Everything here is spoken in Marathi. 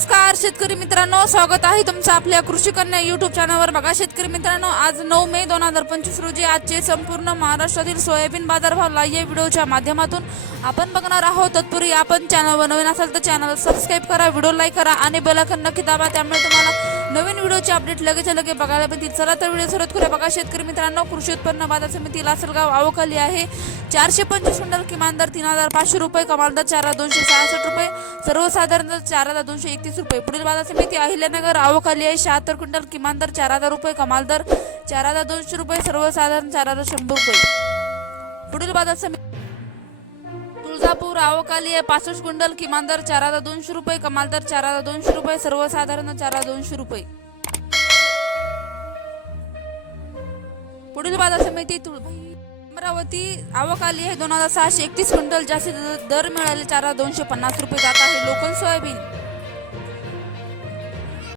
नमस्कार शेतकरी मित्रांनो स्वागत आहे तुमचं आपल्या कृषी कन्या युट्यूब चॅनलवर बघा शेतकरी मित्रांनो आज नऊ मे दोन हजार पंचवीस रोजी आजचे संपूर्ण महाराष्ट्रातील सोयाबीन बाजारभाव लाईव्ह या व्हिडिओच्या माध्यमातून आपण बघणार आहोत. तत्पूर्वी आपण चॅनलवर नवीन असाल तर चॅनल सबस्क्राईब करा व्हिडिओ लाईक करा आणि बेलाखन नक्की दाबा. त्यामुळे तुम्हाला नवीन व्हिडिओचे अपडेट लगेच लगे बघायला मिळतील. चला तर व्हिडिओ सुरुवात करूया. बघा शेतकरी मित्रांनो कृषी उत्पन्न बाजार समिती लासलगाव आवखाली आहे. चारशे पंचवीस क्विंटल किमान दर तीन हजार पाचशे रुपये कमाल दर चार हजार दोनशे सहासष्ट रुपये सर्वसाधारण दर चार हजार दोनशे एकतीस रुपये. पुढील बाजार समिती अहिल्यानगर आवखाली आहे. शहात्तर क्विंटल किमान दर चार हजार रुपये कमाल दर चार हजार दोनशे रुपये सर्वसाधारण चार हजार शंभर रुपये. पुढील बाजार समिती कोल्हापूर आवकाली आहे पासष्ट क्विंटल किमान दर चार हजार दोनशे रुपये कमाल दर चार हजार दोनशे रुपये सर्वसाधारण चार हजार दोनशे रुपये. पुढील बाजार समिती तुळ अमरावती आवक आली आहे दोन हजार सहाशे एकतीस क्विंटल जास्तीत दर मिळाले चार हजार दोनशे पन्नास रुपये जात आहे. Local soybean